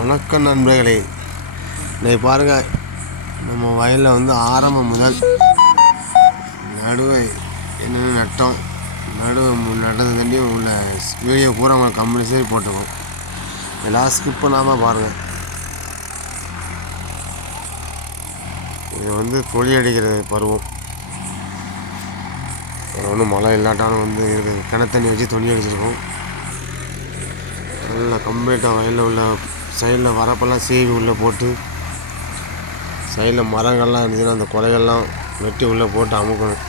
வணக்கம் நண்பர்களே, இன்னைக்கு பாருங்கள், நம்ம வயலில் வந்து ஆரம்பம் முதல் நடுவே என்னென்ன நட்டோம், நட்டது தண்டி உள்ள வீடியோ பூரா அவங்க கம்பல்சரி போட்டுக்கோம். எல்லாம் ஸ்கிப் பண்ணாமல் பாருங்கள். இது வந்து கொடி அடிக்கிற பருவம். ஒன்றும் மழை இல்லாட்டாலும் வந்து இது கிணத்தண்ணி வச்சு தொண்ணி அடிச்சிருக்கோம். நல்லா கம்ப்ளீட்டாக வயலில் உள்ள சைடில் வரப்பெல்லாம் சீவி உள்ளே போட்டு, சைடில் மரங்கள்லாம் இருந்துச்சுன்னா அந்த கொலைகள்லாம் வெட்டி உள்ளே போட்டு அமுக்கணும்.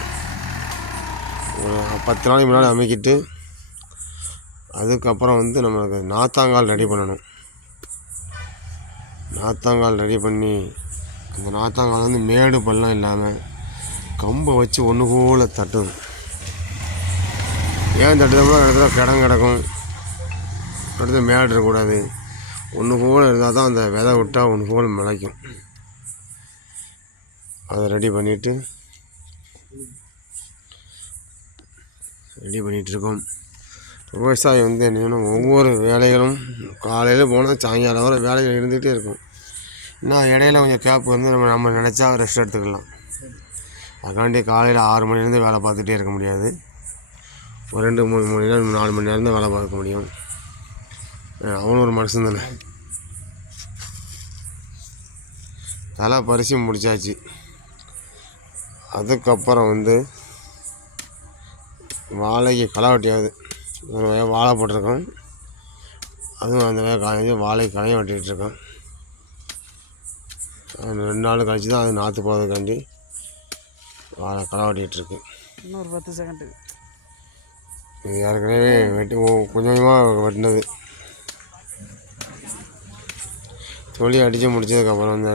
ஒரு 10 நாளைக்கு முன்னாடி அமுக்கிட்டு அதுக்கப்புறம் வந்து நம்மளுக்கு நாத்தாங்கால் ரெடி பண்ணணும். நாத்தாங்கால் ரெடி பண்ணி அந்த நாத்தாங்கால் வந்து மேடு பள்ளம் இல்லாமல் கம்பை வச்சு ஒன்று போல தட்டணும். ஏன் தட்டுதோம்னா இடத்துல கிடக்கும், இடத்துல மேடு இருக்கக்கூடாது. ஒன்று போல் இருந்தால் தான் அந்த விதை விட்டால் ஒன்று போல் முளைக்கும். அதை ரெடி பண்ணிகிட்ருக்கோம். விவசாயம் வந்து என்னென்னா ஒவ்வொரு வேலைகளும் காலையில் போனால் சாயங்காலம் வர வேலைகள் இருந்துகிட்டே இருக்கும். இன்னும் இடையில கொஞ்சம் கேப் வந்து நம்ம நினச்சா ரெஸ்ட் எடுத்துக்கலாம். அதுக்காண்டி காலையில் 6 மணிலேருந்து வேலை பார்த்துட்டே இருக்க முடியாது. ஒரு 2-3 மணி நேரம் 4 மணி நேரம் தான் வேலை பார்க்க முடியும். அவனும் ஒரு மனுஷன் தானே. தலை பறிச்சு முடிச்சாச்சு. அதுக்கப்புறம் வந்து வாழைக்கு களை வெட்டியாவது ஒரு வாழை போட்டிருக்கோம். அதுவும் அந்த காலேஜ் வாழை களையை வெட்டிகிட்ருக்கோம். 2 நாள் கழிச்சு தான் அது நாற்று போகிறதுக்காண்டி வாழை களை வெட்டிகிட்ருக்கு. இன்னொரு 10 செகண்டு. இது ஏற்கனவே வெட்டி கொஞ்சம் கொஞ்சமாக வெட்டினது. தொழி அடித்து முடித்ததுக்கப்புறம் இந்த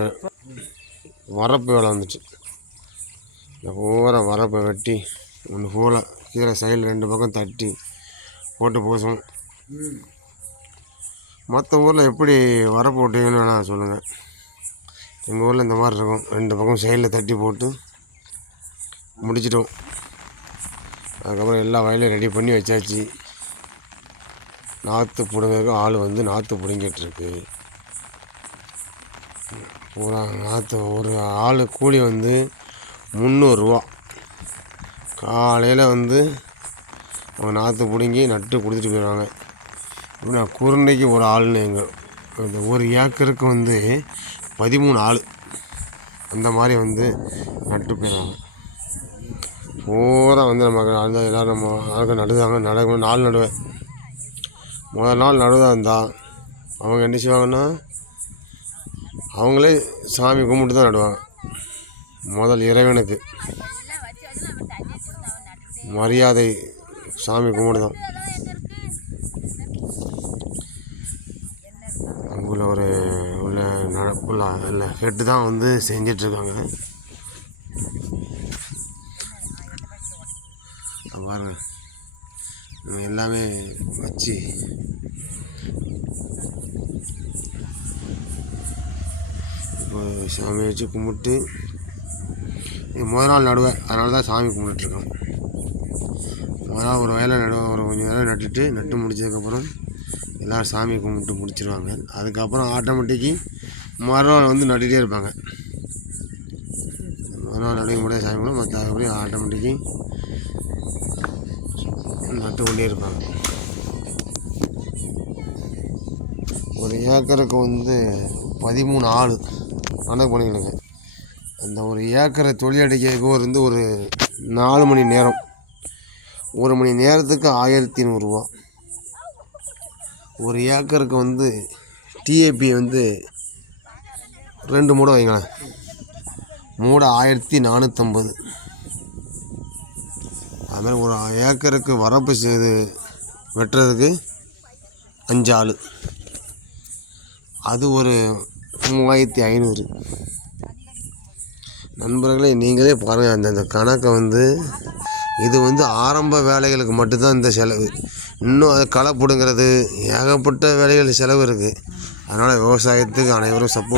வரப்பு வேலை வந்துச்சு. இந்த பூரா வரப்பை வெட்டி ஒன்று போல் கீழே சைடில் 2 பக்கம் தட்டி போட்டு பூசும். மற்ற ஊரில் எப்படி வரப்பு ஓட்டுவீங்கன்னு வேணால் சொல்லுங்கள். எங்கள் ஊரில் இந்த மாதிரி இருக்கும். 2 பக்கம் சைடில் தட்டி போட்டு முடிச்சிட்டோம். அதுக்கப்புறம் எல்லா வயலையும் ரெடி பண்ணி வச்சாச்சு. நாற்று பிடுங்கிறதுக்கு ஆள் வந்து நாற்று பிடுங்கிட்டுருக்கு. பூரா நாற்று ஒரு ஆள் கூலி வந்து 300 ரூபா. காலையில் வந்து அவங்க நாற்று பிடுங்கி நட்டு கொடுத்துட்டு போயிடுவாங்க. இப்படின்னா குருண்டைக்கு ஒரு ஆள்னு எங்கள் இந்த ஒரு ஏக்கருக்கு வந்து 13 ஆள் அந்த மாதிரி வந்து நட்டு போயிடுவாங்க. பூரா வந்து நம்ம அந்த எல்லோரும் நம்ம ஆளுக்கு நடுதாங்க. 4 நாள் நடுவேன். முதல் நாள் நடுவதாக இருந்தால் அவங்க என்ன செய்வாங்கன்னா அவங்களே சாமி கும்பிட்டு தான் நடுவாங்க. முதல் இறைவனுக்கு மரியாதை சாமி கும்பிட்டு தான். அங்குள்ள உள்ள நடப்புள்ள இல்லை ஹெட்டு தான் வந்து செஞ்சிட்ருக்காங்க. பாருங்க, எல்லாமே வச்சு இப்போ சாமி வச்சு கும்பிட்டு முதல் நாள் நடுவேன். அதனால தான் சாமி கும்பிட்டுருக்கோம். முதல் நாள் ஒரு வேலை நடுவேன். ஒரு கொஞ்சம் வேலை நட்டு முடிச்சதுக்கப்புறம் எல்லோரும் சாமி கும்பிட்டு முடிச்சிருவாங்க. அதுக்கப்புறம் ஆட்டோமேட்டிக்கு மறுநாள் வந்து நட்டுகிட்டே இருப்பாங்க. மறுநாள் நடுக்க முடியாது சாமி கூட, மற்ற அதுக்கப்புறம் ஆட்டோமேட்டிக்கு நட்டு கொண்டே இருப்பாங்க. ஒரு ஏக்கருக்கு வந்து 13 ஆள் கணக்கு பண்ணிக்கணுங்க. அந்த ஒரு ஏக்கரை தொழிலடிக்கிறதுக்கு வந்து ஒரு 4 மணி நேரம். 1 மணி நேரத்துக்கு 1500 ரூபா. ஒரு ஏக்கருக்கு வந்து டிஏபி வந்து 2 மூடை வைங்களேன். மூடை 1450. அதுமாதிரி ஒரு ஏக்கருக்கு வரப்பு செய்து வெட்டுறதுக்கு 5 ஆள். அது ஒரு 3500. நண்பர்களே, நீங்களே பாருங்கள். அந்தந்த கணக்கை வந்து இது வந்து ஆரம்ப வேலைகளுக்கு மட்டும்தான் இந்த செலவு. இன்னும் அதை களை பிடுங்கிறது ஏகப்பட்ட வேலைகள் செலவு இருக்குது. அதனால் விவசாயத்துக்கு அனைவரும் சப்போர்ட்